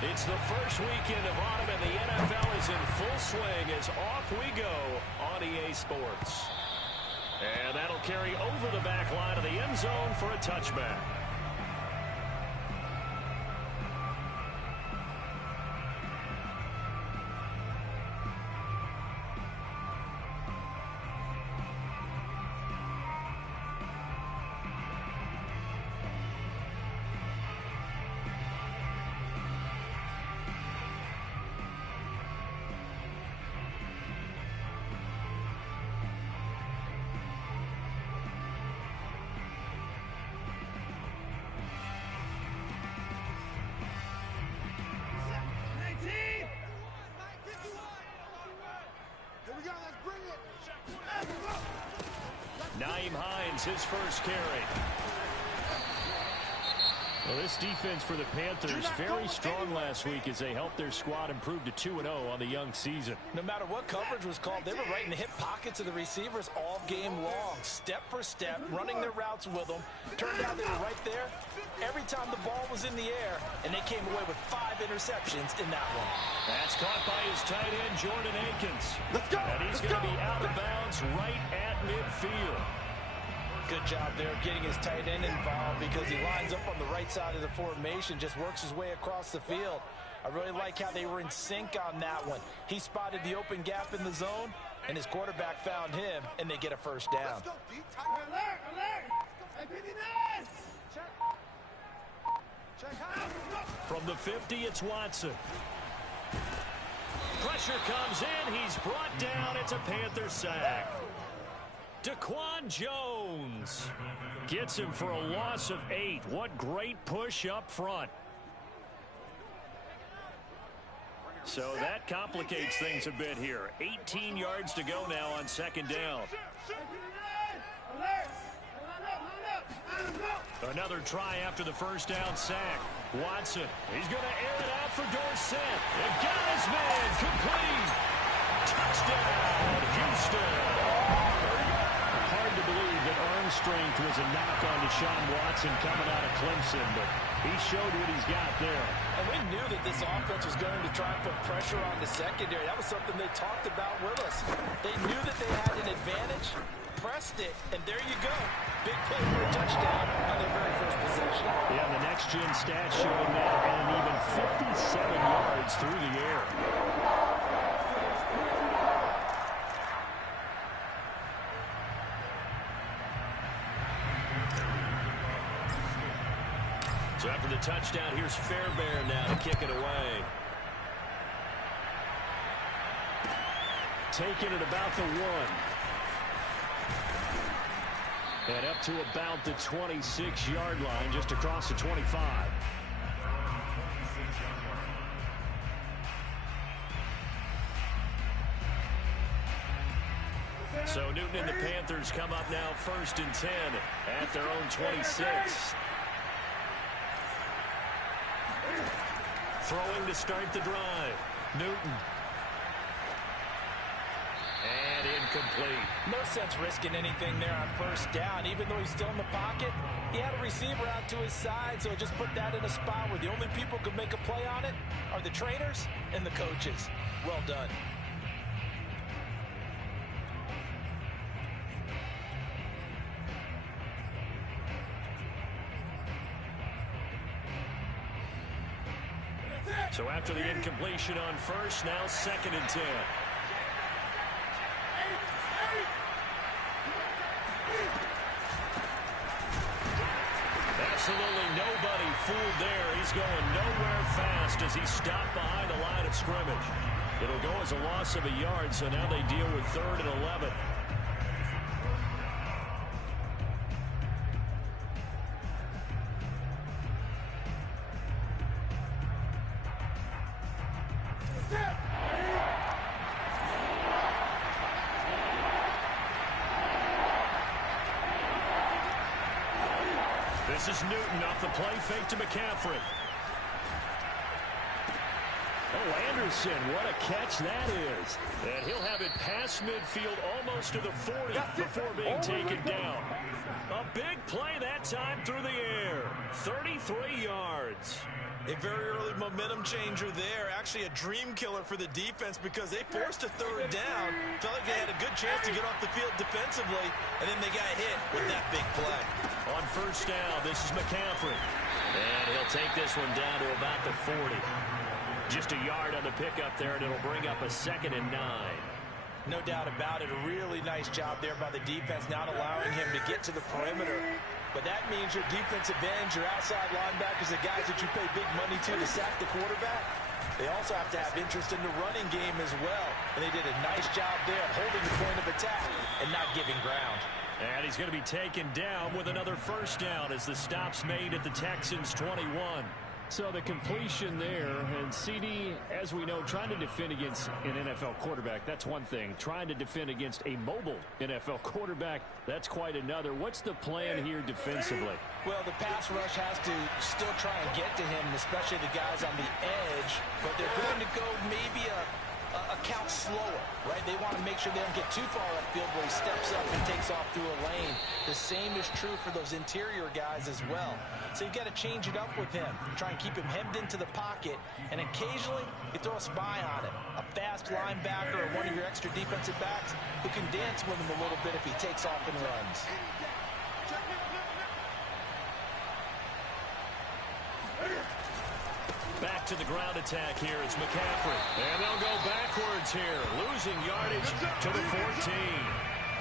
It's the first weekend of autumn, and the NFL is in full swing as off we go on EA Sports. And that'll carry over the back line of the end zone for a touchback. His first carry. Well, this defense for the Panthers very strong last week as they helped their squad improve to 2-0 on the young season. No matter what coverage was called, they were right in the hip pockets of the receivers all game long, step for step, running their routes with them. Turned out they were right there every time the ball was in the air, and they came away with 5 interceptions in that one. That's caught by his tight end, Jordan Akins. Let's go! And he's going to be out of bounds right at midfield. Good job there of getting his tight end involved because he lines up on the right side of the formation, just works his way across the field. I really like how they were in sync on that one. He spotted the open gap in the zone, and his quarterback found him, and they get a first down. From the 50, it's Watson. Pressure comes in. He's brought down. It's a Panther sack. Daquan Jones gets him for a loss of 8. What great push up front. So that complicates things a bit here. 18 yards to go now on second down. Another try after the first down sack. Watson, he's going to air it out for Dorsett. It got his man, complete. Touchdown, Houston. Hard to believe that arm strength was a knock on Deshaun Watson coming out of Clemson, but he showed what he's got there. And we knew that this offense was going to try and put pressure on the secondary. That was something they talked about with us. They knew that they had an advantage, pressed it, and there you go. Big play for a touchdown on their very first possession. Yeah, the next-gen stats showing that, and even 57 yards through the air. So after the touchdown, here's Fairbairn now to kick it away. Taking it about the 1. And up to about the 26-yard line, just across the 25. So Newton and the Panthers come up now 1st and 10 at their own 26. Throwing to start the drive. Newton. And incomplete. No sense risking anything there on first down. Even though he's still in the pocket, he had a receiver out to his side, so just put that in a spot where the only people who could make a play on it are the trainers and the coaches. Well done. So after the incompletion on first, now 2nd and 10. Absolutely nobody fooled there. He's going nowhere fast as he stopped behind the line of scrimmage. It'll go as a loss of a yard, so now they deal with 3rd and 11. This is Newton off the play fake to McCaffrey. Oh, Anderson, what a catch that is. And he'll have it past midfield almost to the 40 before being taken down. A big play that time through the air. 33 yards. A very early momentum changer there. Actually a dream killer for the defense because they forced a third down. Felt like they had a good chance to get off the field defensively, and then they got hit with that big play. On first down, this is McCaffrey. And he'll take this one down to about the 40. Just a yard on the pickup there, and it'll bring up a 2nd and 9. No doubt about it. A really nice job there by the defense, not allowing him to get to the perimeter. But that means your defensive ends, your outside linebackers, the guys that you pay big money to sack the quarterback, they also have to have interest in the running game as well. And they did a nice job there of holding the point of attack and not giving ground. And he's going to be taken down with another first down as the stop's made at the Texans' 21. So the completion there, and CD, as we know, trying to defend against an NFL quarterback, that's one thing. Trying to defend against a mobile NFL quarterback, that's quite another. What's the plan here defensively? Well, the pass rush has to still try and get to him, especially the guys on the edge, but they're going to go maybe a count slower, right? They want to make sure they don't get too far upfield where he steps up and takes off through a lane. The same is true for those interior guys as well. So you've got to change it up with him. Try and keep him hemmed into the pocket, and occasionally you throw a spy on him. A fast linebacker or one of your extra defensive backs who can dance with him a little bit if he takes off and runs. Back to the ground attack here. It's McCaffrey. And they'll go backwards here. Losing yardage to the 14.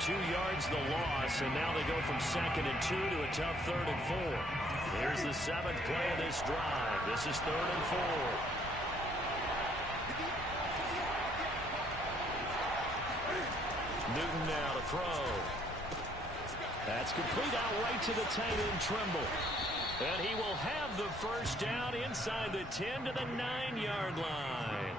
2 yards the loss, and now they go from 2nd and 2 to a tough 3rd and 4. Here's the 7th play of this drive. This is 3rd and 4. Newton now to throw. That's complete out right to the tight end, Trimble. And he will have the first down inside the 10 to the 9-yard line.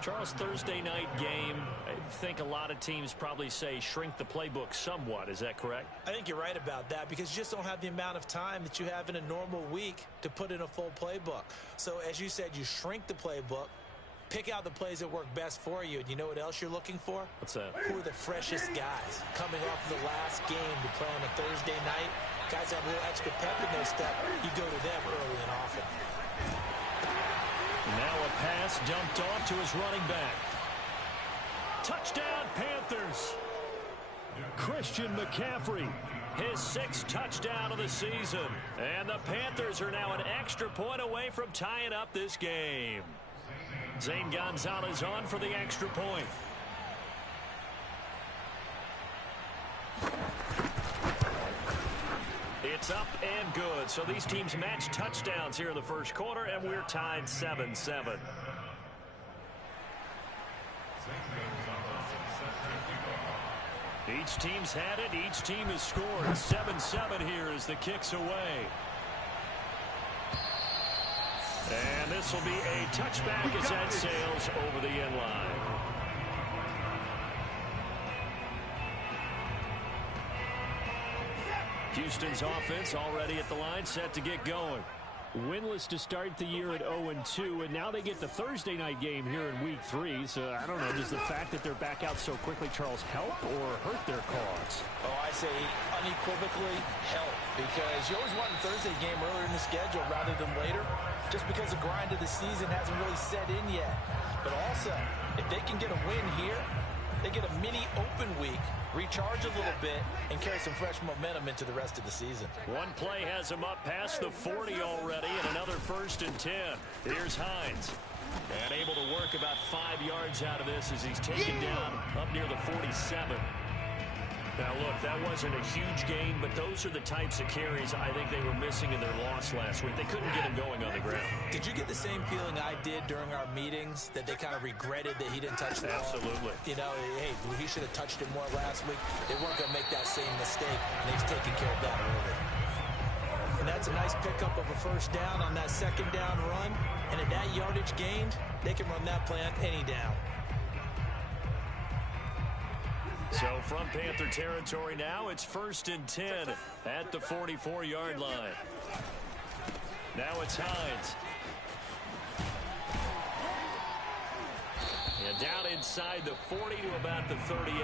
Charles, Thursday night game, I think a lot of teams probably say shrink the playbook somewhat. Is that correct? I think you're right about that because you just don't have the amount of time that you have in a normal week to put in a full playbook. So as you said, you shrink the playbook, pick out the plays that work best for you. And you know what else you're looking for? What's that? Who are the freshest guys coming off the last game to play on a Thursday night? Guys have a little extra pep in their step. You go to them early and often. Now a pass dumped off to his running back. Touchdown, Panthers. Christian McCaffrey, his 6th touchdown of the season. And the Panthers are now an extra point away from tying up this game. Zane Gonzalez on for the extra point. It's up and good. So these teams match touchdowns here in the first quarter, and we're tied 7-7. Each team's had it. Each team has scored. 7-7 here as the kick's away. And this will be a touchback as that sails over the end line. Houston's offense already at the line, set to get going. Winless to start the year at 0-2, and now they get the Thursday night game here in Week 3. So, I don't know, does the fact that they're back out so quickly, Charles, help or hurt their cause? Oh, I say unequivocally help, because you always want a Thursday game earlier in the schedule rather than later, just because the grind of the season hasn't really set in yet. But also, if they can get a win here, they get a mini open week, recharge a little bit, and carry some fresh momentum into the rest of the season. One play has him up past the 40 already, and another 1st and 10. Here's Hines. And able to work about 5 yards out of this as he's taken down up near the 47. Now, look, that wasn't a huge gain, but those are the types of carries I think they were missing in their loss last week. They couldn't get him going on the ground. Did you get the same feeling I did during our meetings, that they kind of regretted that he didn't touch the ball? Absolutely. You know, hey, he should have touched it more last week. They weren't going to make that same mistake, and they've taken care of that early. And that's a nice pickup of a first down on that 2nd down run. And at that yardage gained, they can run that play on any down. So from Panther territory now, it's 1st and 10 at the 44-yard line. Now it's Hines. And down inside the 40 to about the 38.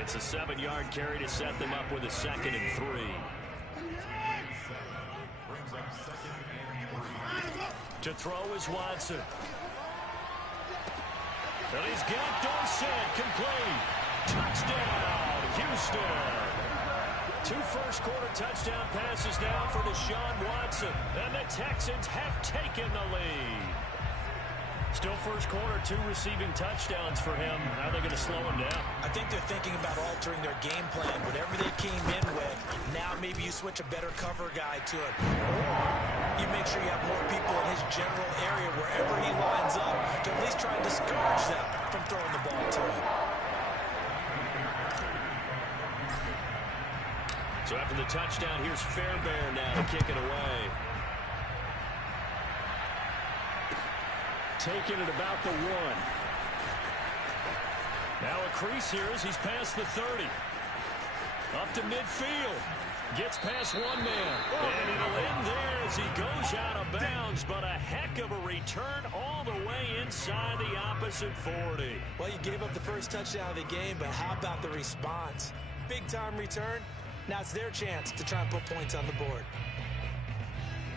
It's a 7-yard carry to set them up with a 2nd and 3. To throw is Watson. And he's got Dorsett complete. Touchdown, Houston. 2 first-quarter touchdown passes now for Deshaun Watson. And the Texans have taken the lead. Still first quarter, 2 receiving touchdowns for him. How are they going to slow him down? I think they're thinking about altering their game plan. Whatever they came in with, now maybe you switch a better cover guy to it. Or you make sure you have more people in his general area wherever he lines up to at least try and discourage them from throwing the ball to him. So after the touchdown, here's Fairbairn now to kick it away. Taking it about the 1. Now a crease here as he's past the 30. Up to midfield. Gets past one man. And it'll end there as he goes out of bounds. But a heck of a return all the way inside the opposite 40. Well, you gave up the first touchdown of the game, but how about the response? Big-time return. Now it's their chance to try and put points on the board.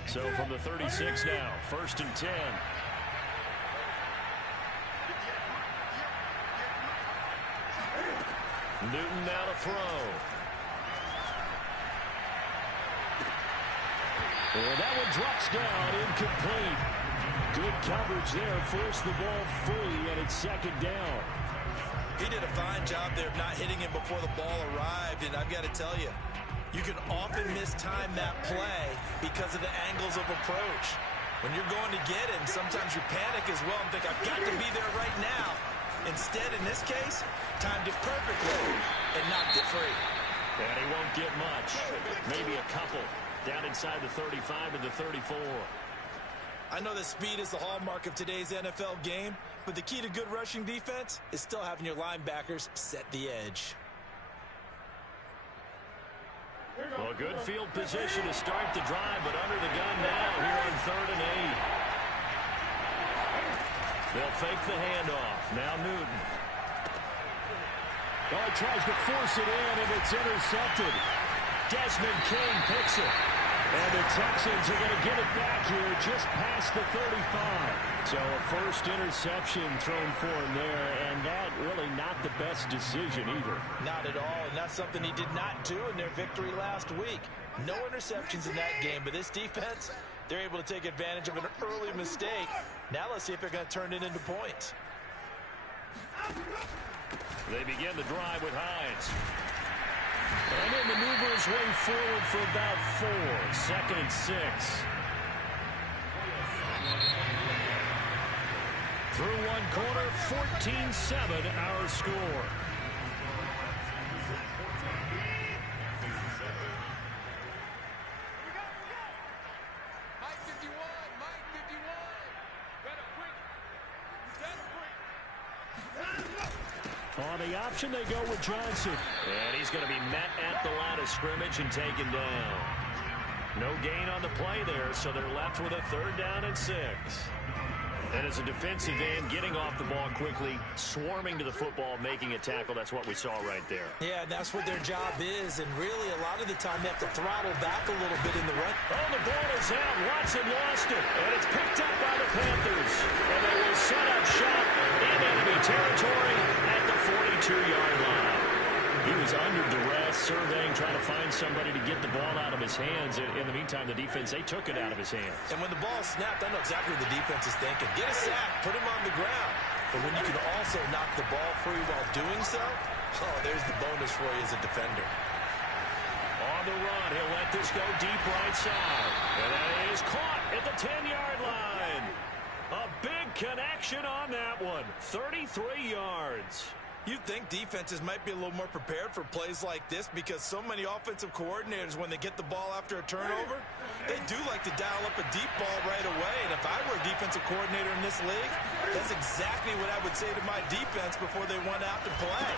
So from the 36 now, 1st and 10. Newton now to throw. And that one drops down, incomplete. Good coverage there, forced the ball free, and it's 2nd down. He did a fine job there of not hitting him before the ball arrived, and I've got to tell you, you can often mistime that play because of the angles of approach. When you're going to get him, sometimes you panic as well and think, I've got to be there right now. Instead, in this case, timed it perfectly and knocked it free. And he won't get much. Maybe a couple. Down inside the 35 to the 34. I know that speed is the hallmark of today's NFL game, but the key to good rushing defense is still having your linebackers set the edge. Well, good field position to start the drive, but under the gun now here on 3rd and 8. They'll fake the handoff. Now Newton. Oh, he tries to force it in, and it's intercepted. Desmond King picks it. And the Texans are going to get it back here just past the 35. So a first interception thrown for him there, and that really not the best decision either. Not at all, and that's something he did not do in their victory last week. No interceptions in that game, but this defense, they're able to take advantage of an early mistake. Now let's see if they're going to turn it into points. They begin the drive with Hines. And he'll maneuver his way forward for about 4. 2nd and 6. Through 1 quarter, 14-7 our score. On the option, they go with Johnson. And he's going to be met at the line of scrimmage and taken down. No gain on the play there, so they're left with a 3rd down and 6. And as a defensive end, getting off the ball quickly, swarming to the football, making a tackle, that's what we saw right there. Yeah, that's what their job is, and really a lot of the time they have to throttle back a little bit in the run. Oh, the ball is out. Watson lost it, and it's picked up by the Panthers. And they will set up shop in enemy territory at the 42-yard line. He was under duress, surveying, trying to find somebody to get the ball out of his hands. In the meantime, the defense, they took it out of his hands. And when the ball snapped, I know exactly what the defense is thinking. Get a sack, put him on the ground. But when you can also knock the ball free while doing so, oh, there's the bonus for you as a defender. On the run, he'll let this go deep right side. And that is caught at the 10-yard line. A big connection on that one. 33 yards. You'd think defenses might be a little more prepared for plays like this because so many offensive coordinators, when they get the ball after a turnover, they do like to dial up a deep ball right away. And if I were a defensive coordinator in this league, that's exactly what I would say to my defense before they went out to play.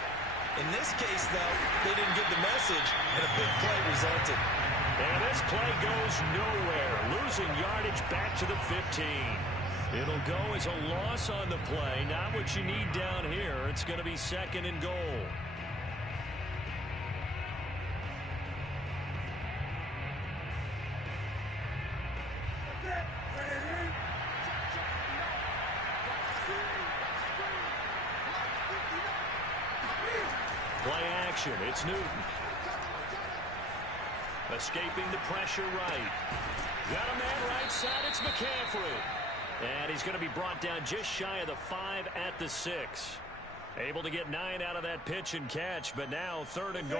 In this case, though, they didn't get the message, and a big play resulted. And this play goes nowhere, losing yardage back to the 15. It'll go as a loss on the play. Not what you need down here. It's going to be 2nd and goal. action. It's Newton. Escaping the pressure right. Got a man right side. It's McCaffrey. And he's going to be brought down just shy of the 5 at the 6. Able to get 9 out of that pitch and catch, but now 3rd and goal.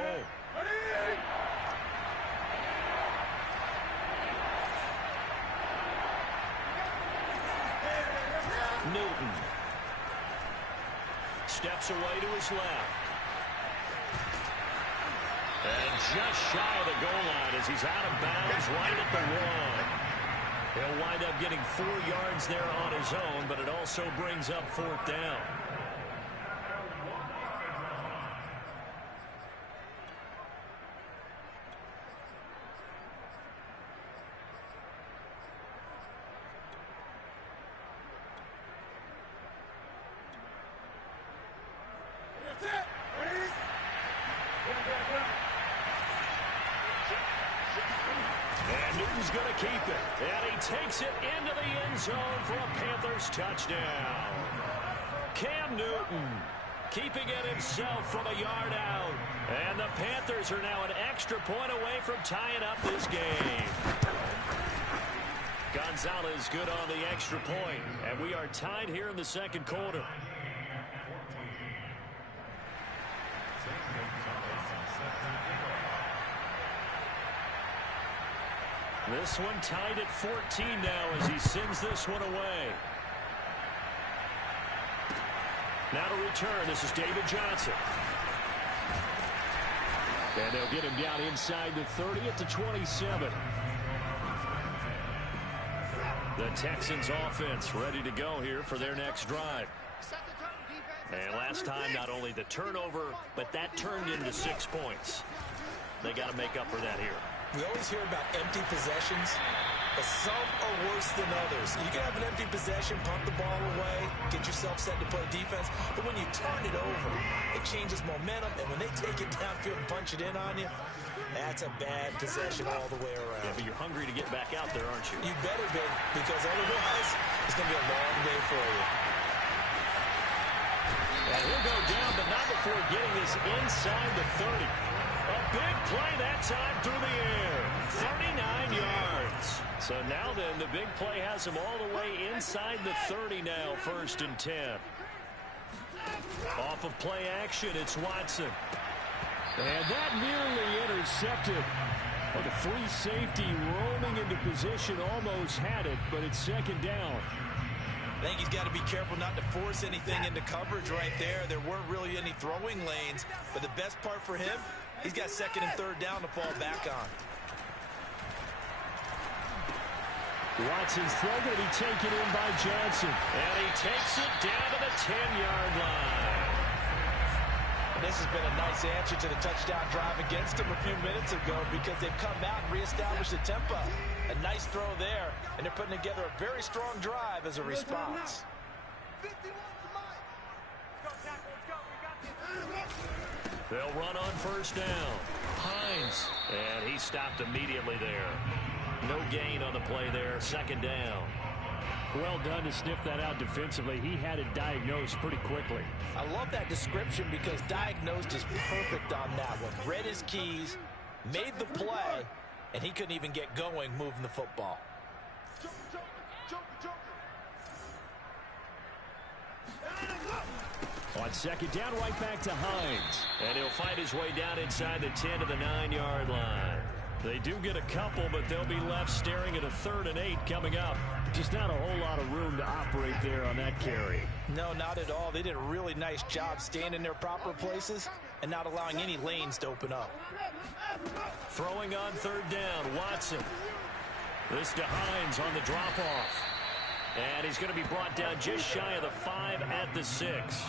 Newton steps away to his left. And just shy of the goal line as he's out of bounds right at the 1. He'll wind up getting 4 yards there on his own, but it also brings up 4th down. Newton's going to keep it, and he takes it into the end zone for a Panthers touchdown. Cam Newton keeping it himself from a yard out, and the Panthers are now an extra point away from tying up this game. Gonzalez good on the extra point, and we are tied here in the 2nd quarter. This one tied at 14 now as he sends this one away. Now to return, this is David Johnson. And they'll get him down inside the 30 at the 27. The Texans offense ready to go here for their next drive. And last time, not only the turnover, but that turned into 6 points. They got to make up for that here. We always hear about empty possessions, but some are worse than others. You can have an empty possession, punt the ball away, get yourself set to play defense, but when you turn it over, it changes momentum, and when they take it downfield and punch it in on you, that's a bad possession all the way around. Yeah, but you're hungry to get back out there, aren't you? You better be, because otherwise, it's going to be a long day for you. And he'll go down, but not before getting this inside the 30. A big play that time through the air. 39 yards. So now then, the big play has him all the way inside the 30 now, 1st and 10. Off of play action, it's Watson. And that nearly intercepted. Oh, the free safety roaming into position almost had it, but it's 2nd down. I think he's got to be careful not to force anything into coverage right there. There weren't really any throwing lanes, but the best part for him, he's got 2nd and 3rd down to fall back on. Watson's throw going to be taken in by Johnson. And he takes it down to the 10-yard line. And this has been a nice answer to the touchdown drive against him a few minutes ago because they've come out and reestablished the tempo. A nice throw there, and they're putting together a very strong drive as a response. They'll run on 1st down. Hines, and he stopped immediately there. No gain on the play there, 2nd down. Well done to sniff that out defensively. He had it diagnosed pretty quickly. I love that description because diagnosed is perfect on that one. Read his keys, made the play, and he couldn't even get going moving the football. On 2nd down, right back to Hines. And he'll fight his way down inside the 10 to the 9-yard line. They do get a couple, but they'll be left staring at a 3rd and 8 coming up. Just not a whole lot of room to operate there on that carry. No, not at all. They did a really nice job staying in their proper places and not allowing any lanes to open up. Throwing on 3rd down, Watson. This to Hines on the drop-off. And he's going to be brought down just shy of the 5 at the 6.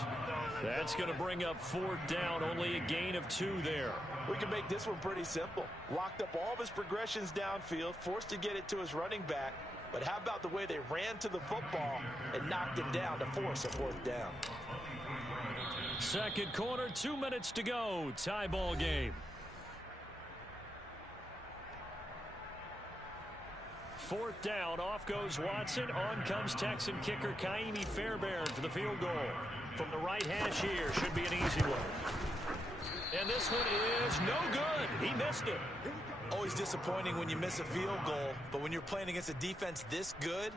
That's going to bring up 4th down, only a gain of 2 there. We can make this one pretty simple. Locked up all of his progressions downfield, forced to get it to his running back. But how about the way they ran to the football and knocked him down to force a 4th down? 2nd quarter, 2 minutes to go. Tie ball game. 4th down, off goes Watson. On comes Texan kicker Kaimi Fairbairn for the field goal. From the right hash here, should be an easy one. And this one is no good. He missed it. Always disappointing when you miss a field goal, but when you're playing against a defense this good,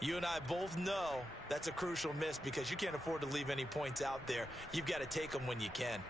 you and I both know that's a crucial miss because you can't afford to leave any points out there. You've got to take them when you can.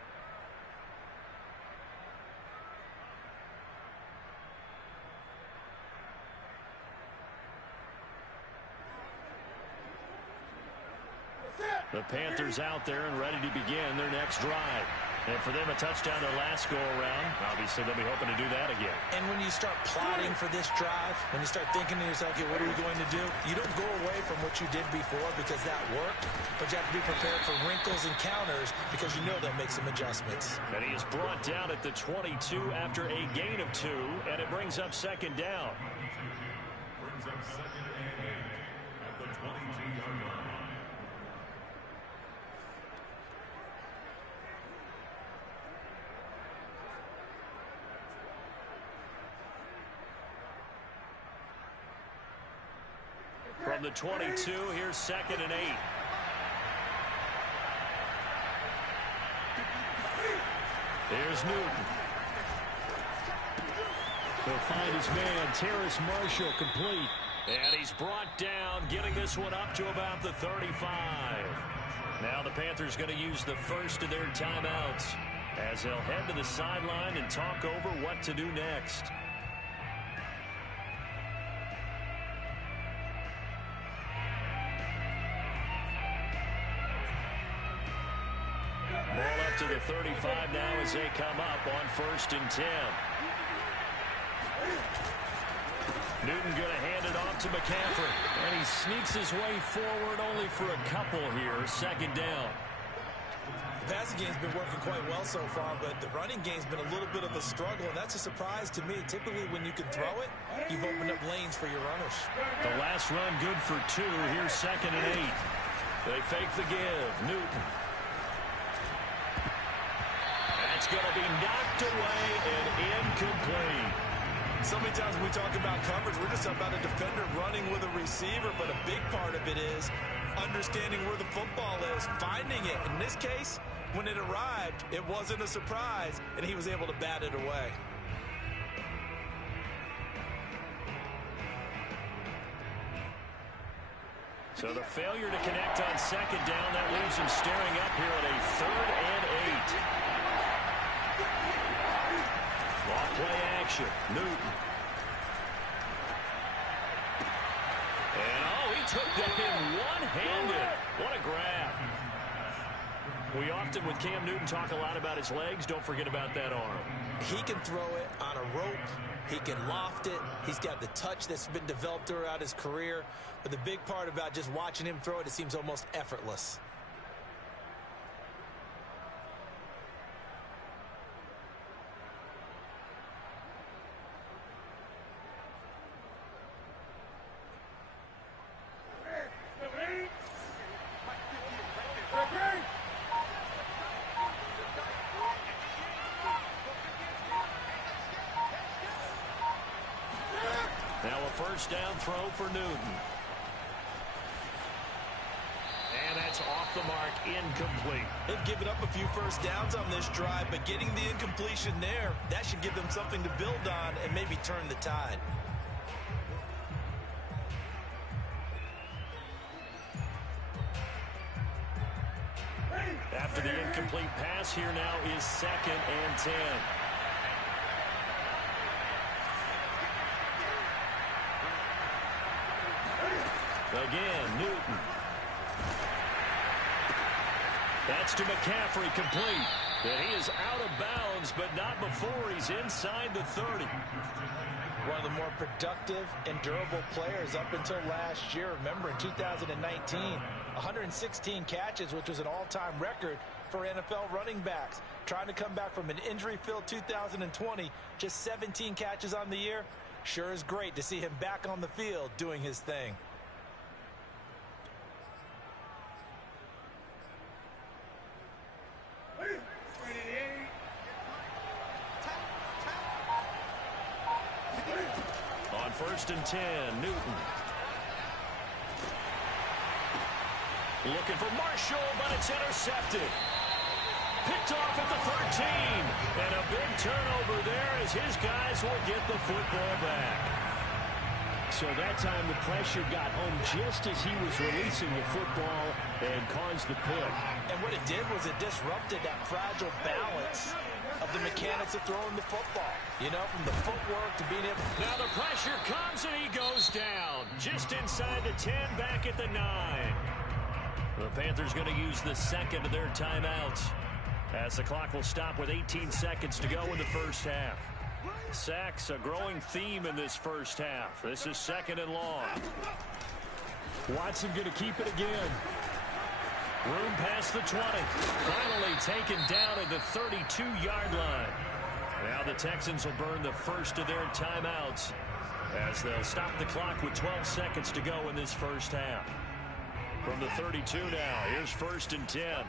The Panthers out there and ready to begin their next drive. And for them, a touchdown their last go-around. Obviously, they'll be hoping to do that again. And when you start plotting for this drive, when you start thinking to yourself, okay, what are we going to do? You don't go away from what you did before because that worked, but you have to be prepared for wrinkles and counters because you know they'll make some adjustments. And he is brought down at the 22 after a gain of 2, and it brings up second down. Brings up second and 8 at the 22-yard line. From the 22, here's second and 8. Here's Newton. He'll find his man, Terrace Marshall, complete. And he's brought down, getting this one up to about the 35. Now the Panthers going to use the first of their timeouts as they'll head to the sideline and talk over what to do next. Ball up to the 35 now as they come up on 1st and 10. Newton going to hand it off to McCaffrey. And he sneaks his way forward only for a couple here. Second down. The passing game's been working quite well so far, but the running game's been a little bit of a struggle, and that's a surprise to me. Typically, when you can throw it, you've opened up lanes for your runners. The last run good for 2. Here's second and 8. They fake the give. Newton. That's going to be knocked away and incomplete. So many times when we talk about coverage, we're just about a defender running with a receiver, but a big part of it is understanding where the football is, finding it. In this case, when it arrived, it wasn't a surprise, and he was able to bat it away. So the failure to connect on second down, that leaves him staring up here at a 3rd and 8. Long play action. Newton. And he took that in one-handed. What a grab. We often, with Cam Newton, talk a lot about his legs. Don't forget about that arm. He can throw it on a rope. He can loft it. He's got the touch that's been developed throughout his career. But the big part about just watching him throw it, it seems almost effortless. Now a first down throw for Newton. And that's off the mark, incomplete. They've given up a few first downs on this drive, but getting the incompletion there, that should give them something to build on and maybe turn the tide. After the incomplete pass, here now is second and 10. Again, Newton. That's to McCaffrey, complete. And he is out of bounds, but not before he's inside the 30. One of the more productive and durable players up until last year. Remember, in 2019, 116 catches, which was an all-time record for NFL running backs. Trying to come back from an injury-filled 2020, just 17 catches on the year. Sure is great to see him back on the field doing his thing. On 1st and 10, Newton. Looking for Marshall, but it's intercepted. Picked off at the 13. And a big turnover there as his guys will get the football back. So that time the pressure got home just as he was releasing the football and caused the pick. And what it did was it disrupted that fragile balance of the mechanics of throwing the football. You know, from the footwork to being able... Now the pressure comes and he goes down. Just inside the 10, back at the 9. The Panthers going to use the second of their timeouts as the clock will stop with 18 seconds to go in the first half. Sacks, a growing theme in this first half. This is second and long. Watson going to keep it again. Room past the 20. Finally taken down at the 32-yard line. Now the Texans will burn the first of their timeouts as they'll stop the clock with 12 seconds to go in this first half. From the 32 now, here's first and 10.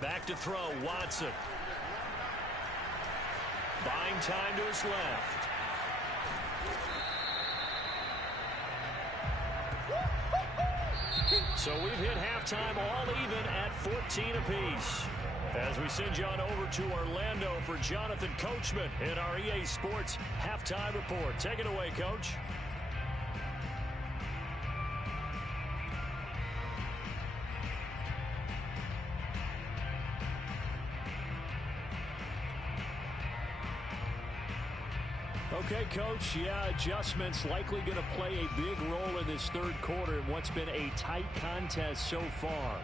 Back to throw, Watson. Buying time to his left. So we've hit halftime all even at 14 apiece. As we send you on over to Orlando for Jonathan Coachman in our EA Sports Halftime Report. Take it away, Coach. Okay, Coach, yeah, adjustments likely going to play a big role in this third quarter in what's been a tight contest so far.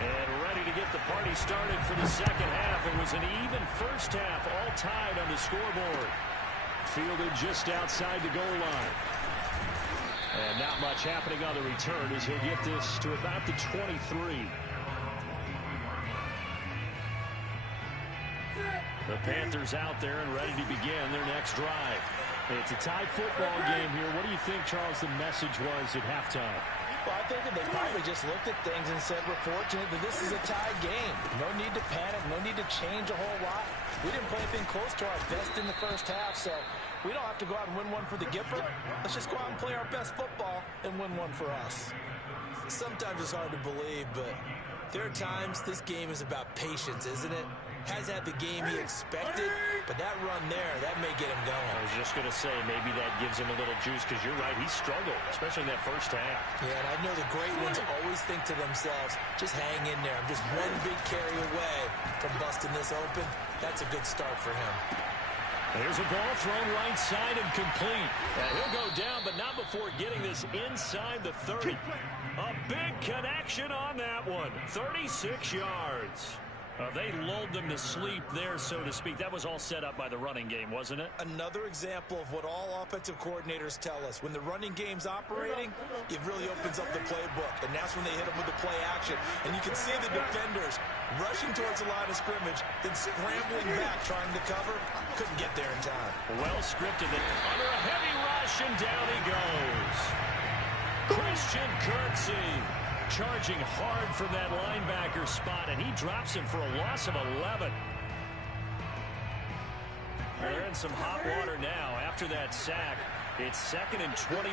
And ready to get the party started for the second half. It was an even first half, all tied on the scoreboard. Fielded just outside the goal line. And not much happening on the return as he'll get this to about the 23. The Panthers out there and ready to begin their next drive. It's a tie football game here. What do you think, Charles, the message was at halftime? Well, I think that they probably just looked at things and said, we're fortunate that this is a tie game. No need to panic. No need to change a whole lot. We didn't play anything close to our best in the first half, so we don't have to go out and win one for the Gipper. Let's just go out and play our best football and win one for us. Sometimes it's hard to believe, but there are times this game is about patience, isn't it? Hasn't had the game he expected, but that run there, that may get him going. I was just going to say, maybe that gives him a little juice, because you're right, he struggled, especially in that first half. Yeah, and I know the great ones always think to themselves, just hang in there. I'm just one big carry away from busting this open. That's a good start for him. There's a ball thrown right side and complete. And he'll go down, but not before getting this inside the 30. A big connection on that one. 36 yards. They lulled them to sleep there, so to speak. That was all set up by the running game, wasn't it? Another example of what all offensive coordinators tell us. When the running game's operating, it really opens up the playbook. And that's when they hit them with the play action. And you can see the defenders rushing towards the line of scrimmage, then scrambling back, trying to cover. Couldn't get there in time. Well scripted. Under a heavy rush, and down he goes. Christian Kirksey charging hard from that linebacker spot, and he drops him for a loss of 11. They're in some hot water now after that sack. It's 2nd and 21.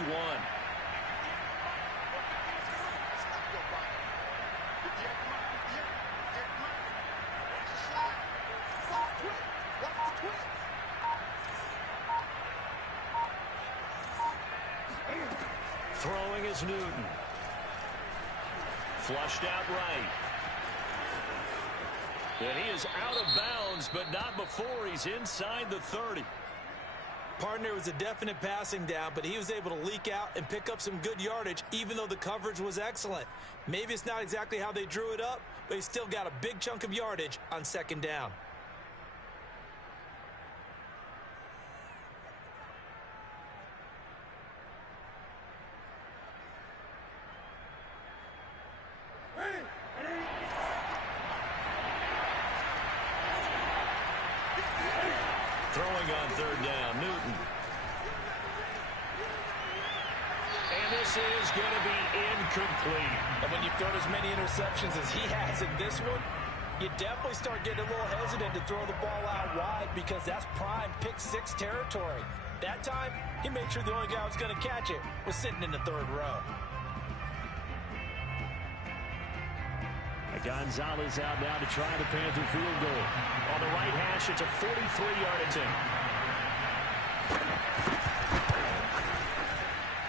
Throwing is Newton. Flushed out right. And he is out of bounds, but not before he's inside the 30. Partner was a definite passing down, but he was able to leak out and pick up some good yardage, even though the coverage was excellent. Maybe it's not exactly how they drew it up, but he still got a big chunk of yardage on 2nd down. Throwing on 3rd down, Newton. And this is going to be incomplete. And when you've thrown as many interceptions as he has in this one, You definitely start getting a little hesitant to throw the ball out wide because that's prime pick six territory. That time, he made sure the only guy who was going to catch it was sitting in the third row. Gonzalez out now to try the Panther field goal. On the right hash, it's a 43-yard attempt.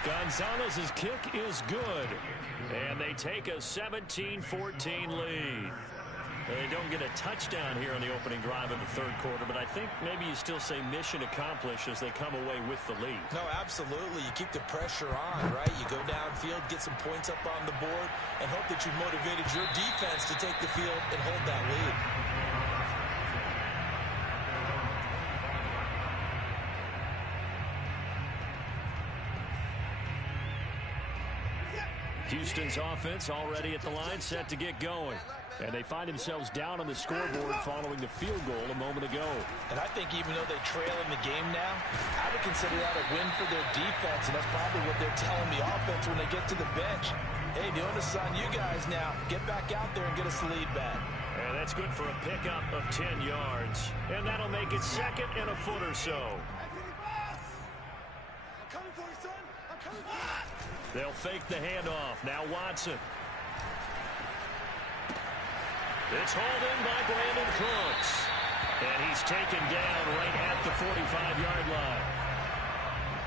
Gonzalez's kick is good. And they take a 17-14 lead. They don't get a touchdown here on the opening drive of the third quarter, but I think maybe you still say mission accomplished as they come away with the lead. No, absolutely. You keep the pressure on, right? You go downfield, get some points up on the board, and hope that you've motivated your defense to take the field and hold that lead. Houston's offense already at the line, set to get going. And they find themselves down on the scoreboard following the field goal a moment ago. And I think even though they trail in the game now, I would consider that a win for their defense, and that's probably what they're telling the offense when they get to the bench. Hey, the onus is on you guys now. Get back out there and get us the lead back. And that's good for a pickup of 10 yards. And that'll make it second and a foot or so. I'm coming for you, son. I'm coming for you. They'll fake the handoff. Now Watson. It's hauled in by Brandon Cooks. And he's taken down right at the 45-yard line.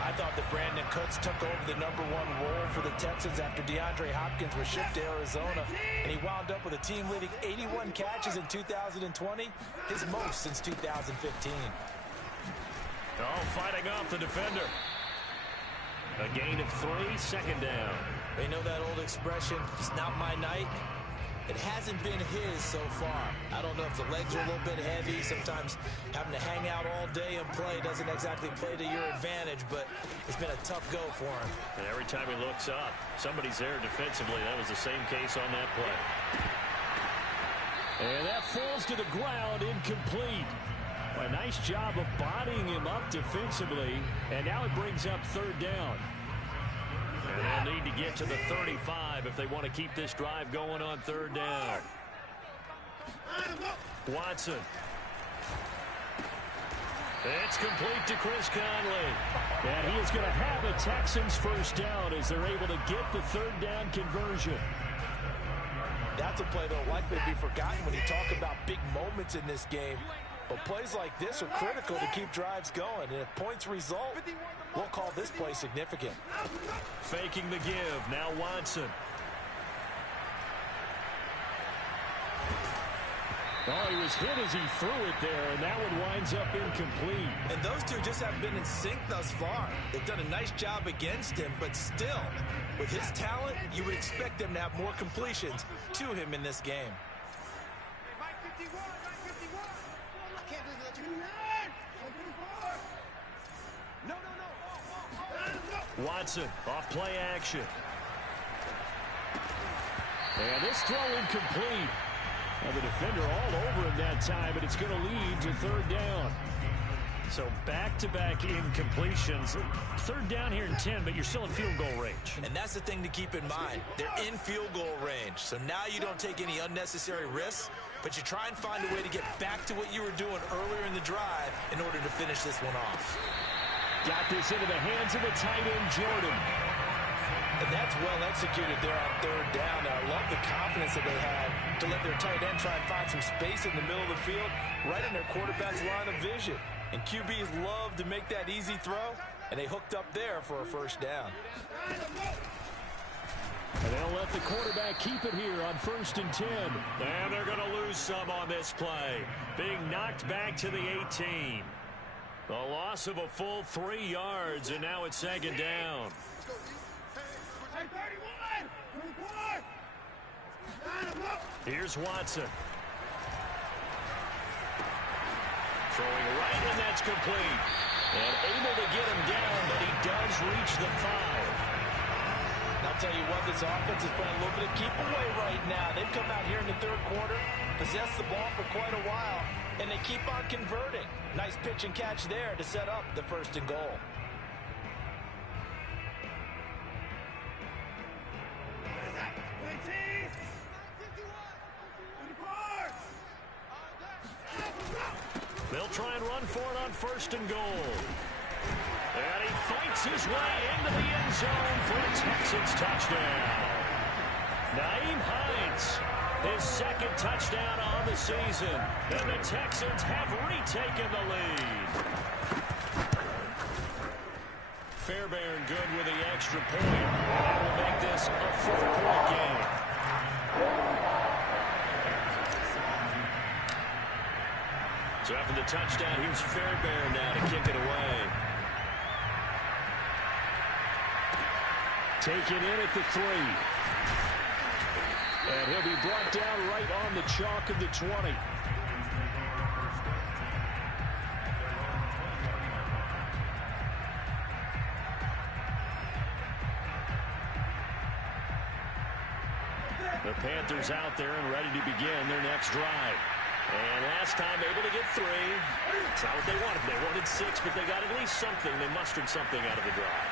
I thought that Brandon Cooks took over the #1 role for the Texans after DeAndre Hopkins was shipped to Arizona. And he wound up with a team-leading 81 catches in 2020, his most since 2015. Oh, fighting off the defender. A gain of 3, second down. They know that old expression, it's not my night. It hasn't been his so far. I don't know if the legs are a little bit heavy. Sometimes having to hang out all day and play doesn't exactly play to your advantage, but it's been a tough go for him. And every time he looks up, somebody's there defensively. That was the same case on that play. And that falls to the ground, incomplete. A nice job of bodying him up defensively, and now it brings up third down. And they'll need to get to the 35 if they want to keep this drive going on third down. Watson. It's complete to Chris Conley. And he is going to have a Texans first down as they're able to get the third down conversion. That's a play that'll likely be forgotten when you talk about big moments in this game. But plays like this are critical to keep drives going. And if points result, we'll call this play significant. Faking the give. Now Watson. Oh, he was hit as he threw it there, and that one winds up incomplete. And those two just haven't been in sync thus far. They've done a nice job against him, but still, with his talent, you would expect them to have more completions to him in this game. Watson off play action. And this throw incomplete. Now the defender all over him that time, but it's going to lead to third down. So back-to-back incompletions. Third down here in 10, but you're still in field goal range. And that's the thing to keep in mind. They're in field goal range. So now you don't take any unnecessary risks, but you try and find a way to get back to what you were doing earlier in the drive in order to finish this one off. Got this into the hands of the tight end, Jordan. And that's well executed there on third down. And I love the confidence that they had to let their tight end try and find some space in the middle of the field, right in their quarterback's line of vision. And QBs love to make that easy throw, and they hooked up there for a first down. And they'll let the quarterback keep it here on 1st and 10. And they're going to lose some on this play. Being knocked back to the 18. The loss of a full 3 yards, and now it's second down. Here's Watson. Throwing right, and that's complete. And able to get him down, but he does reach the 5. And I'll tell you what, this offense is playing a little bit of keep away right now. They've come out here in the third quarter, possessed the ball for quite a while, and they keep on converting. Nice pitch and catch there to set up the 1st and goal. They'll try and run for it on 1st and goal. And he fights his way into the end zone for a Texans touchdown. Nyheim Hines, his 2nd touchdown on the season. And the Texans have retaken the lead. Fairbairn good with the extra point. And that will make this a 4-point game. So after the touchdown, here's Fairbairn now to kick it away. Taken in at the 3. And he'll be brought down right on the chalk of the 20. The Panthers out there and ready to begin their next drive. And last time able to get 3. It's not what they wanted. They wanted 6, but they got at least something. They mustered something out of the drive.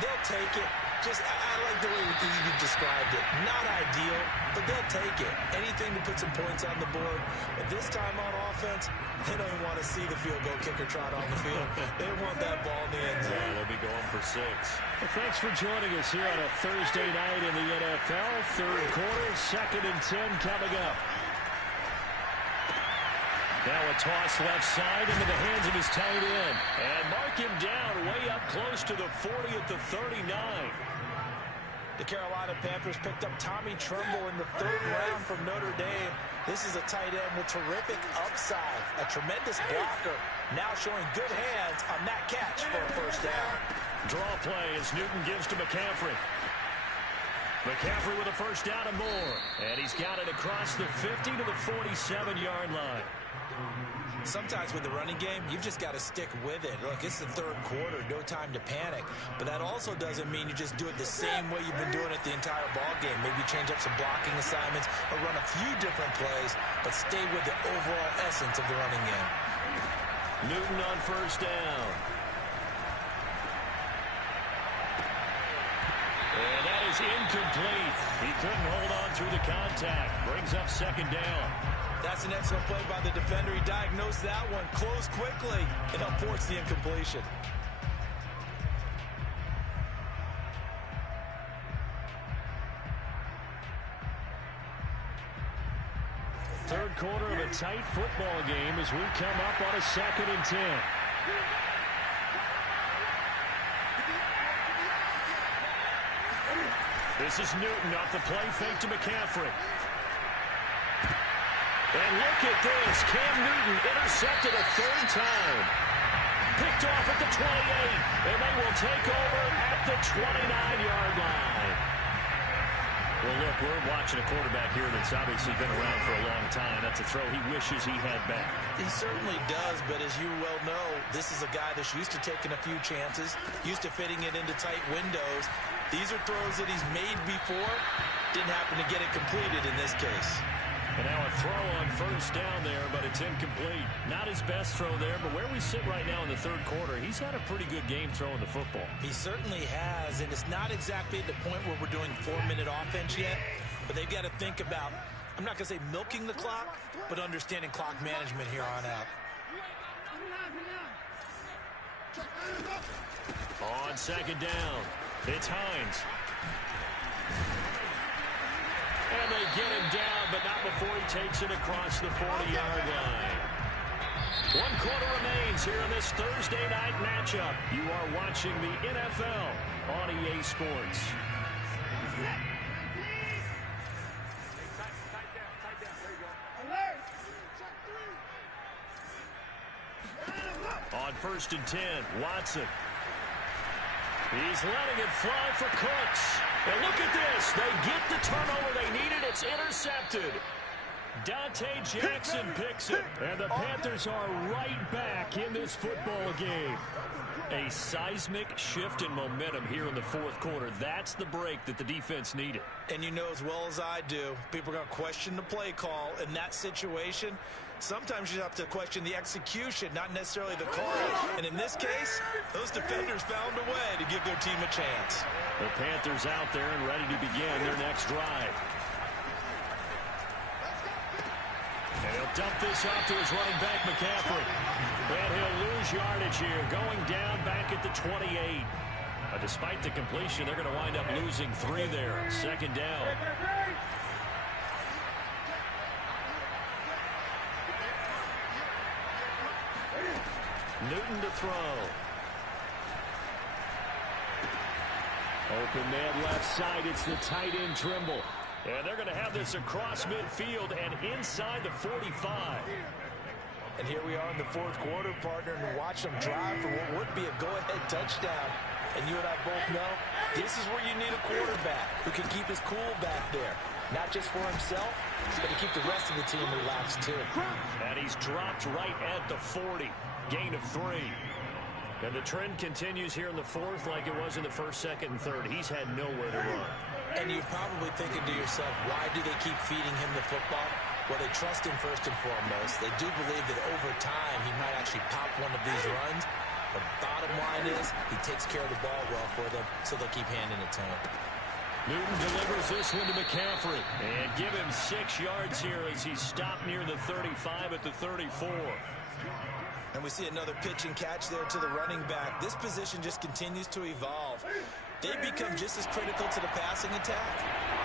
They'll take it. I like the way you described it. Not ideal, but they'll take it. Anything to put some points on the board. But this time on offense, they don't even want to see the field goal kicker trot on the field. They want that ball in the end zone. Yeah, they'll be going for 6. Well, thanks for joining us here on a Thursday night in the NFL. 3rd quarter, 2nd and 10 coming up. Now a toss left side into the hands of his tight end. And mark him down way up close to the 40 at the 39. The Carolina Panthers picked up Tommy Tremble in the 3rd round from Notre Dame. This is a tight end with terrific upside, a tremendous blocker, now showing good hands on that catch for a 1st down. Draw play as Newton gives to McCaffrey. McCaffrey with a 1st down and more. And he's got it across the 50 to the 47-yard line. Sometimes with the running game, you've just got to stick with it. Look, it's the 3rd quarter, no time to panic. But that also doesn't mean you just do it the same way you've been doing it the entire ball game. Maybe change up some blocking assignments or run a few different plays, but stay with the overall essence of the running game. Newton on 1st down. And that is incomplete. He couldn't hold on through the contact. Brings up 2nd down. That's an excellent play by the defender. He diagnosed that one, closed quickly, and he'll force the incompletion. Third quarter of a tight football game as we come up on a 2nd and 10. This is Newton off the play fake to McCaffrey. And look at this. Cam Newton intercepted a 3rd time. Picked off at the 28. And they will take over at the 29-yard line. Well, look, we're watching a quarterback here that's obviously been around for a long time. That's a throw he wishes he had back. He certainly does, but as you well know, this is a guy that's used to taking a few chances, used to fitting it into tight windows. These are throws that he's made before. Didn't happen to get it completed in this case. And now a throw on 1st down there, but it's incomplete. Not his best throw there, but where we sit right now in the 3rd quarter, he's had a pretty good game throwing the football. He certainly has, and it's not exactly at the point where we're doing 4-minute offense yet, but they've got to think about, I'm not going to say milking the clock, but understanding clock management here on out. On 2nd down, it's Hines. And they get him down, but not before he takes it across the 40-yard line. 1 quarter remains here in this Thursday night matchup. You are watching the NFL on EA Sports. On 1st and 10, Watson. He's letting it fly for Cooks. And look at this. They get the turnover they needed. It's intercepted. Dante Jackson picks it. And the Panthers are right back in this football game. A seismic shift in momentum here in the 4th quarter. That's the break that the defense needed. And you know as well as I do, people are going to question the play call in that situation. Sometimes you have to question the execution, not necessarily the call. And in this case, those defenders found a way to give their team a chance. The Panthers out there and ready to begin their next drive. And he'll dump this off to his running back, McCaffrey. And he'll lose yardage here, going down back at the 28. Despite the completion, they're going to wind up losing 3 there. Second down. Newton to throw. Open man left side. It's the tight end Trimble. And they're going to have this across midfield and inside the 45. And here we are in the fourth quarter, partner, and watch them drive for what would be a go-ahead touchdown. And you and I both know this is where you need a quarterback who can keep his cool back there. Not just for himself, but to keep the rest of the team relaxed too. And he's dropped right at the 40. Gain of 3. And the trend continues here in the fourth like it was in the first, second, and third. He's had nowhere to run. And you're probably thinking to yourself, why do they keep feeding him the football? Well, they trust him first and foremost. They do believe that over time he might actually pop one of these runs. The bottom line is he takes care of the ball well for them, so they'll keep handing it to him. Newton delivers this one to McCaffrey. And give him 6 yards here as he stopped near the 35 at the 34. And we see another pitch and catch there to the running back. This position just continues to evolve. They become just as critical to the passing attack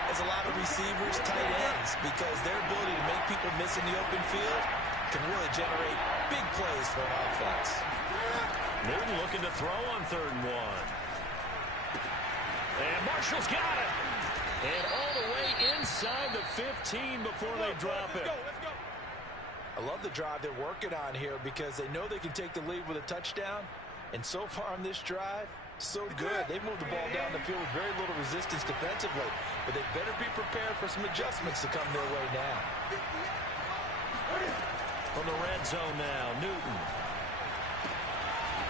as a lot of receivers, tight ends, because their ability to make people miss in the open field can really generate big plays for an offense. Newton looking to throw on 3rd and 1. And Marshall's got it. And all the way inside the 15 before they drop it. I love the drive they're working on here because they know they can take the lead with a touchdown. And so far on this drive, so good. They've moved the ball down the field with very little resistance defensively. But they better be prepared for some adjustments to come their way now. From the red zone now, Newton.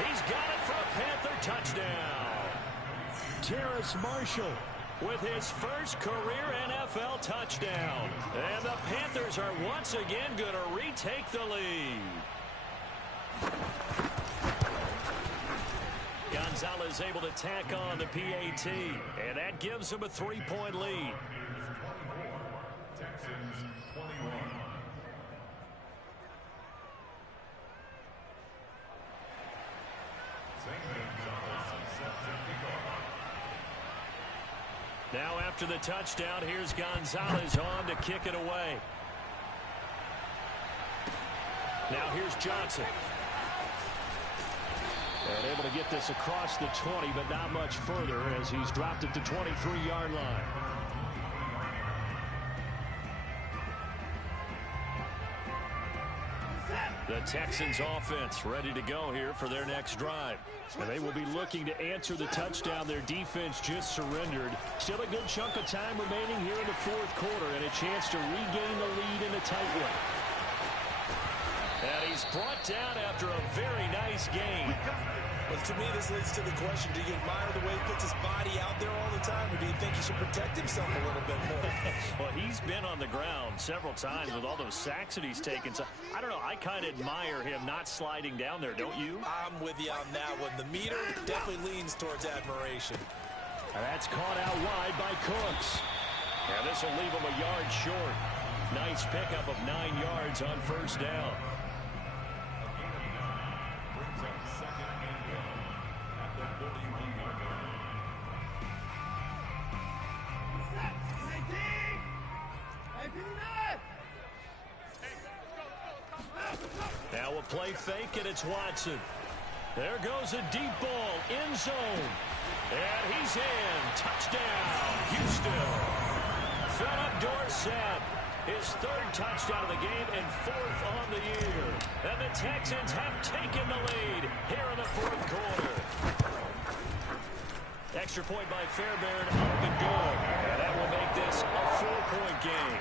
He's got it for a Panther touchdown. Terrace Marshall with his first career NFL touchdown. And the Panthers are once again going to retake the lead. Gonzalez able to tack on the PAT. And that gives him a 3-point lead. Texans 21. Now after the touchdown, here's Gonzalez on to kick it away. Now here's Johnson. And able to get this across the 20, but not much further as he's dropped at the 23-yard line. The Texans offense ready to go here for their next drive. And they will be looking to answer the touchdown their defense just surrendered. Still a good chunk of time remaining here in the fourth quarter and a chance to regain the lead in a tight one. And he's brought down after a very nice game. But to me, this leads to the question, do you admire the way he puts his body out there all the time, or do you think he should protect himself a little bit more? Well, he's been on the ground several times with all those sacks that he's taken. So, I don't know, I kind of admire him not sliding down there, don't you? I'm with you on that one. The meter definitely leans towards admiration. And that's caught out wide by Cooks. And this will leave him a yard short. Nice pickup of 9 yards on first down. Now a play fake, and it's Watson. There goes a deep ball, end zone. And he's in. Touchdown, Houston. Philip Dorsett, his 3rd touchdown of the game and 4th on the year. And the Texans have taken the lead here in the fourth quarter. Extra point by Fairbairn, up and good. And that will make this a 4-point game.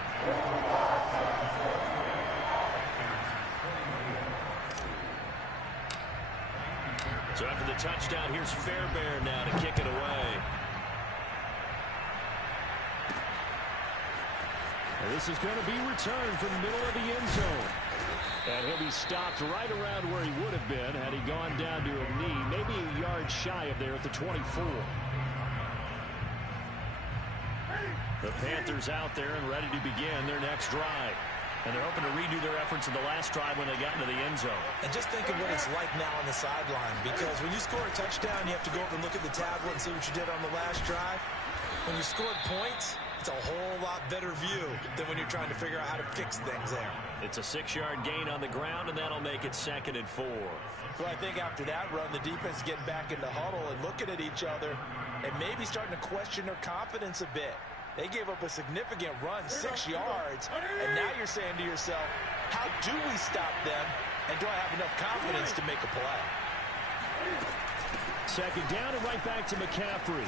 So after the touchdown, here's Fairbairn now to kick it away. And this is going to be returned from the middle of the end zone. And he'll be stopped right around where he would have been had he gone down to a knee, maybe a yard shy of there at the 24. The Panthers out there and ready to begin their next drive. And they're hoping to redo their efforts in the last drive when they got into the end zone. And just think of what it's like now on the sideline, because when you score a touchdown, you have to go up and look at the tablet and see what you did on the last drive. When you scored points, it's a whole lot better view than when you're trying to figure out how to fix things there. It's a 6-yard gain on the ground, and that'll make it 2nd and 4. So I think after that run, the defense getting back in the huddle and looking at each other and maybe starting to question their confidence a bit. They gave up a significant run, 6 yards, and now you're saying to yourself, how do we stop them, and do I have enough confidence to make a play? 2nd down and right back to McCaffrey.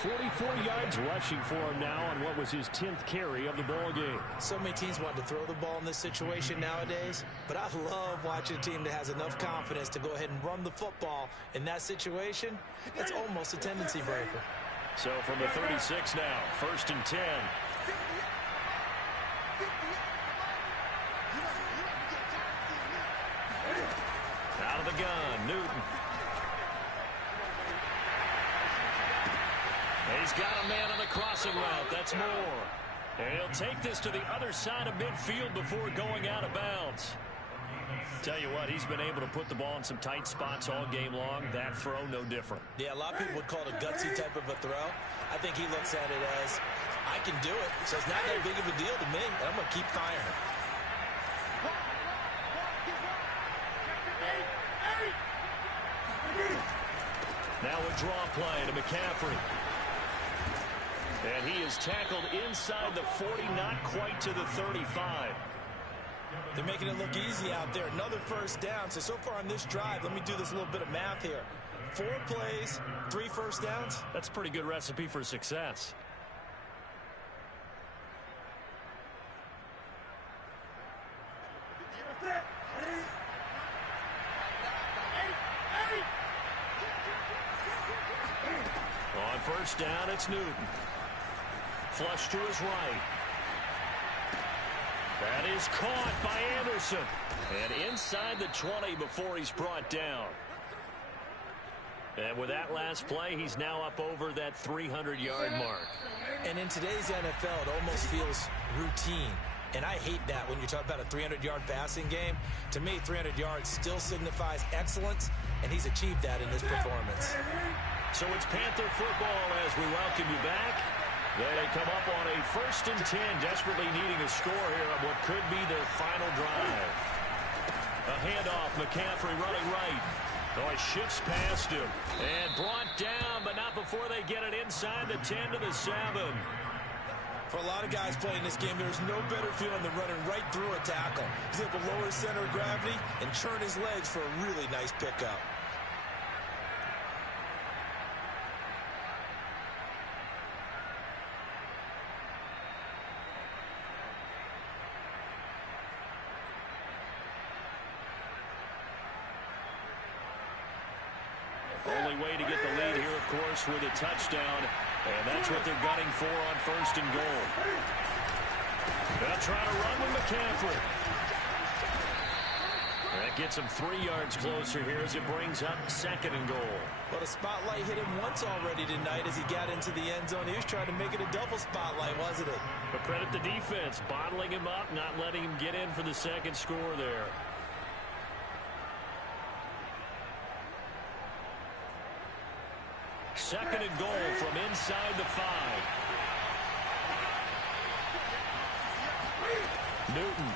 44 yards rushing for him now on what was his 10th carry of the ball game. So many teams want to throw the ball in this situation nowadays, but I love watching a team that has enough confidence to go ahead and run the football in that situation. That's almost a tendency breaker. So from the 36 now, 1st and 10. Out of the gun, Newton. He's got a man on the crossing route. That's Moore. And he'll take this to the other side of midfield before going out of bounds. Tell you what, he's been able to put the ball in some tight spots all game long. That throw, no different. Yeah, a lot of people would call it a gutsy type of a throw. I think he looks at it as, I can do it, so it's not that big of a deal to me, and I'm going to keep firing. Now a draw play to McCaffrey. And he is tackled inside the 40, not quite to the 35. They're making it look easy out there. Another 1st down. So far on this drive, let me do this little bit of math here. 4 plays, 3 1st downs. That's a pretty good recipe for success. On 1st down, it's Newton. Flush to his right. That is caught by Anderson. And inside the 20 before he's brought down. And with that last play, he's now up over that 300-yard mark. And in today's NFL, it almost feels routine. And I hate that when you talk about a 300-yard passing game. To me, 300 yards still signifies excellence, and he's achieved that in this performance. So it's Panther football as we welcome you back. They come up on a 1st and 10, desperately needing a score here on what could be their final drive. A handoff, McCaffrey running right. Oh, he shifts past him and brought down, but not before they get it inside the 10 to the 7. For a lot of guys playing this game, there's no better feeling than running right through a tackle. He's able to lower his center of gravity and churn his legs for a really nice pickup. Only way to get the lead here, of course, with a touchdown. And that's what they're gunning for on 1st and goal. They'll try to run with McCaffrey. That gets him 3 yards closer here as it brings up 2nd and goal. Well, the spotlight hit him once already tonight as he got into the end zone. He was trying to make it a double spotlight, wasn't it? But credit the defense, bottling him up, not letting him get in for the 2nd score there. Second and goal from inside the 5. Newton.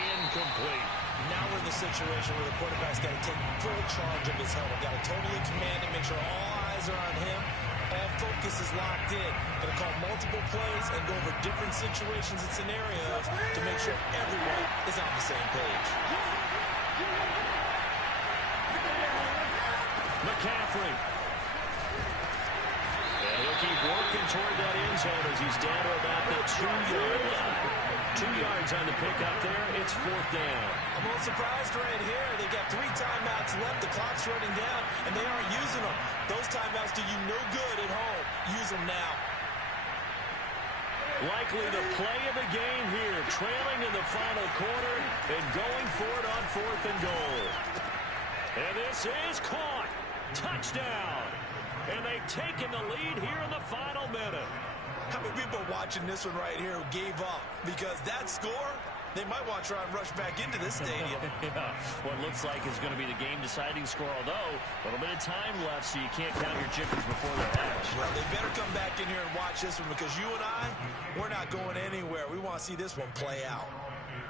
Incomplete. Now we're in the situation where the quarterback's got to take full charge of his huddle. Got to totally command it, make sure all eyes are on him. All focus is locked in. Going to call multiple plays and go over different situations and scenarios to make sure everyone is on the same page. McCaffrey. And he'll keep working toward that end zone as he's down to about the 2-yard line. 2 yards on the pickup there. It's 4th down. I'm a little surprised right here. They got 3 timeouts left. The clock's running down, and they aren't using them. Those timeouts do you no good at home. Use them now. Likely the play of the game here. Trailing in the final quarter and going for it on 4th and goal. And this is caught. Touchdown. And they've taken the lead here in the final minute. How many people are watching this one right here who gave up? Because that score, they might want to try and rush back into this stadium. Yeah, what looks like is going to be the game-deciding score, although a little bit of time left, so you can't count your chickens before they're hatched. Well, they better come back in here and watch this one, because you and I, we're not going anywhere. We want to see this one play out.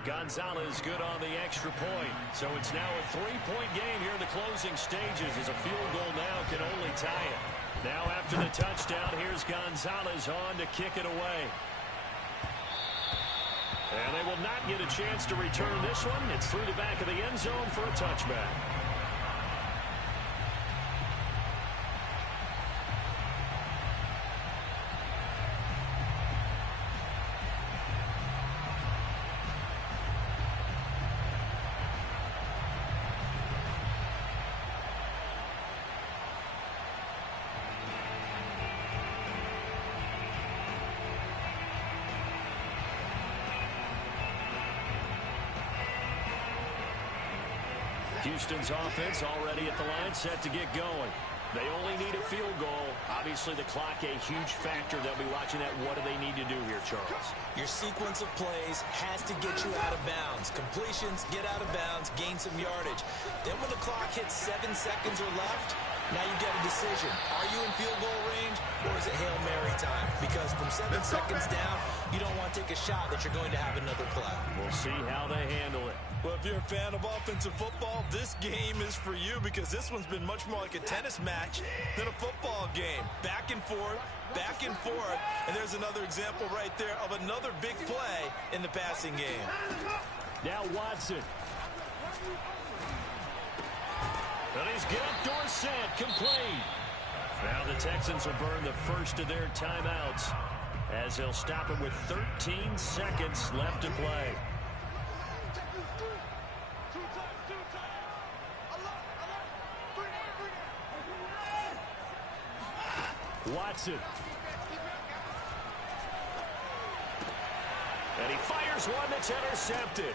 Gonzalez good on the extra point. So it's now a 3-point game here in the closing stages, as a field goal now can only tie it. Now after the touchdown, here's Gonzalez on to kick it away. And they will not get a chance to return this one. It's through the back of the end zone for a touchback. Houston's offense already at the line, set to get going. They only need a field goal. Obviously, the clock a huge factor. They'll be watching that. What do they need to do here, Charles? Your sequence of plays has to get you out of bounds. Completions, get out of bounds, gain some yardage. Then when the clock hits 7 seconds or left, now you get a decision. Are you in field goal range, or is it Hail Mary time? Because from 7 seconds down, you don't want to take a shot that you're going to have another play. We'll see how they handle it. Well, if you're a fan of offensive football, this game is for you, because this one's been much more like a tennis match than a football game. Back and forth, and there's another example right there of another big play in the passing game. Now Watson. And he's got Dorsett complete. Now the Texans will burn the first of their timeouts, as they'll stop it with 13 seconds left to play. Watson. And he fires one that's intercepted.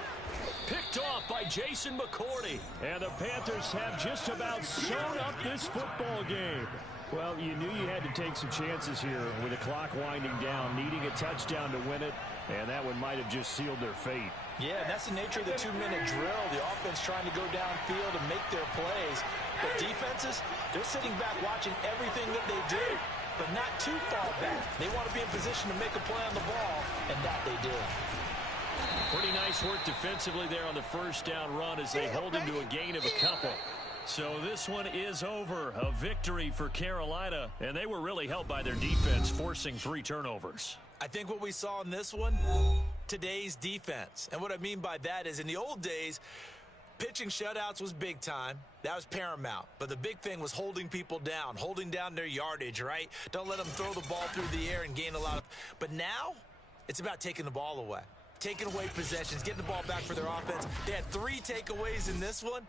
Picked off by Jason McCourty. And the Panthers have just about sewn up this football game. Well, you knew you had to take some chances here with the clock winding down, needing a touchdown to win it, and that one might have just sealed their fate. Yeah, that's the nature of the 2-minute drill. The offense trying to go downfield and make their plays. But defenses, they're sitting back watching everything that they do, but not too far back. They want to be in position to make a play on the ball, and that they did. Pretty nice work defensively there on the first down run as they hold him to a gain of a couple. So this one is over. A victory for Carolina, and they were really helped by their defense, forcing 3 turnovers. I think what we saw in this one, today's defense. And what I mean by that is, in the old days, pitching shutouts was big time. That was paramount. But the big thing was holding people down, holding down their yardage, right? Don't let them throw the ball through the air and gain a lot of... But now, it's about taking the ball away. Taking away possessions, getting the ball back for their offense. They had 3 takeaways in this one.